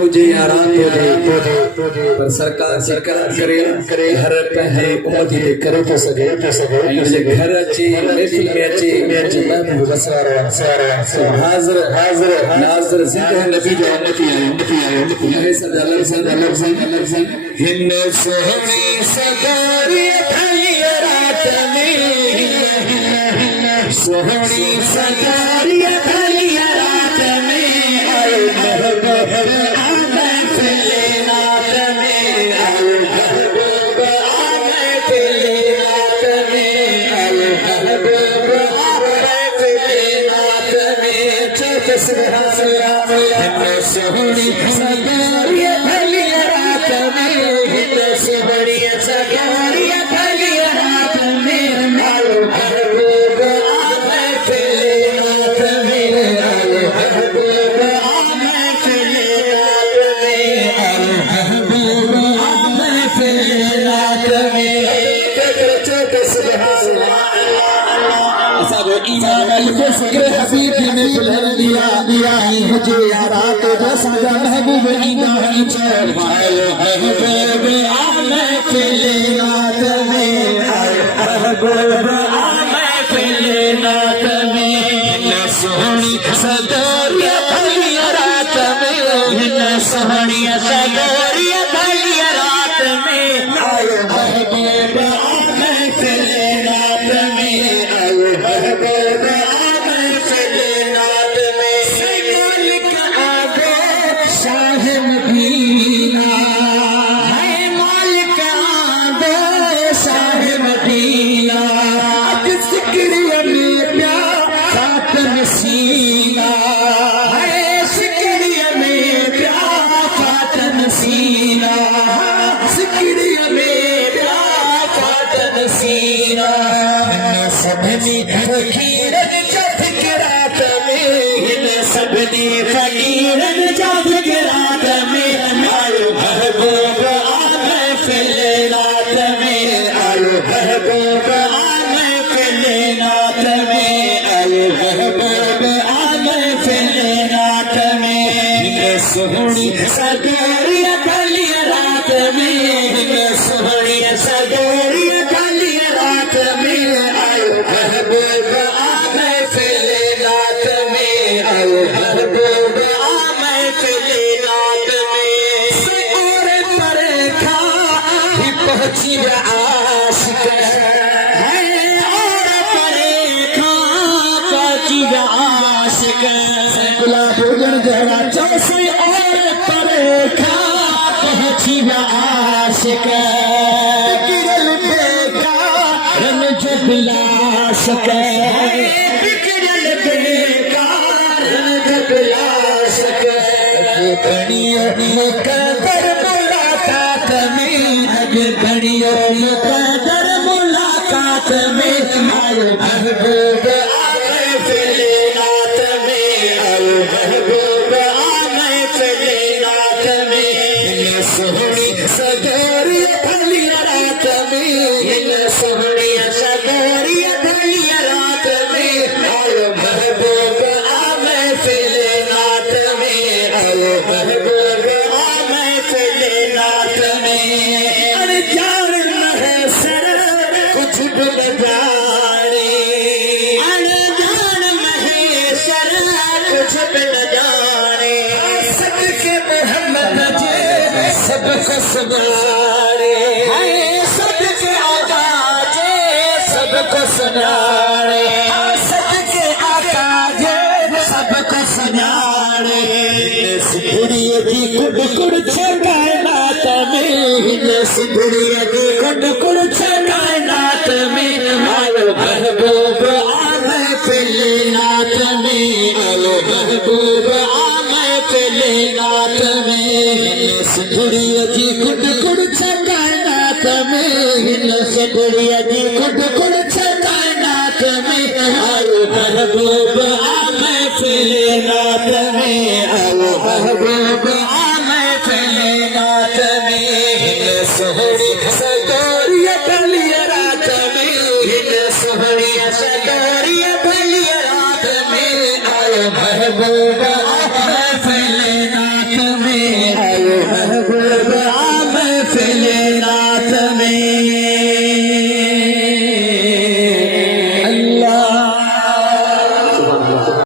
मुझे आराम पर सरकार करे हर पंहिंजे उम्मत खे करे थो सघे मुंहिंजे घर अची महफ़िल में अची महबूब वसवारो हाज़िर नाज़िर ज़िंदह नबी जो उम्मती आयो उनखे सदा लफ़्ज़ हिन सोहणी सगारी थई रात में सोहणी सगारी थई रात में आयो महबूब सोहनी सगारी भली रात में हिन सोहनी सगारी भली रात में आयो महबूब आमे फिले रात में आयो महबूब आमे फिले रात में आयो महबूब आमे फिले रात में चक सुभान अल्लाह इमाम अल-फ़ुक्र हबीब ने बुलंद दिया मुझे यारा तो जैसा महबूब इमाम चल आयो महबूब आमे फिले रात में आयो महबूब आमे फिले रात में हिन सोहनी सगारी भली रात में हिन सोहनी सगारी भली रात में आयो महबूब आमे फिले रात में आयो महबूब आमे फिले रात में मालिक आगे शाह मदीना है मालिक आगे शाह मदीना ज़िक्र में प्यार खातम सीना है ज़िक्र में प्यार खातम सीना ज़िक्र में प्यार खातम सीना सबनी फकीरन जब रात में हिन सबनी फकीरन जब रात में आयो महबूब आमे फिले रात में आयो महबूब आमे फिले रात में आयो महबूब आमे फिले रात में हिन सोहनी सगारी भली रात में हिन सोहनी सगारी भली रात में आयो महबूब आमे फिले रात में आयो महबूब आमे फिले रात में से और परे खा ही पहुंची आशिक है और परे खा पहुंची आशिक गुलाब उगन जरा चौसे और परे खा पहुंची आशिक गिरल बेकार जब लाश के बिगड़ल बेकार जब लाश के घड़ियों मुकद्दर मुलाकात में घड़ियों मुकद्दर मुलाकात में आयो महबूब आमे फिले रात में आयो महबूब आमे फिले रात में हिन सोहनी सगारी भली रात में हिन सोहनी सगारी भली रात में आयो महबूब आमे फिले रात में आयो महबूब आमे फिले रात में अनजान है सर कुछ भी न जाने अनजान है सर कुछ भी न जाने सदके मोहम्मद जे सबको सुनारे सदके आका जे सबको सुनारे सदके आका जे सबको सुनारे सुधरिए की कुड़ कुड़ कायनात में सुधरिए की कुड़ कुड़ कायनात में आयो महबूब आमे फिले रात में आयो महबूब आमे फिले रात में सुधरिए की कुड़ कुड़ कायनात में सुधरिए की कुड़ कुड़ कायनात में आयो महबूब आमे फिले रात में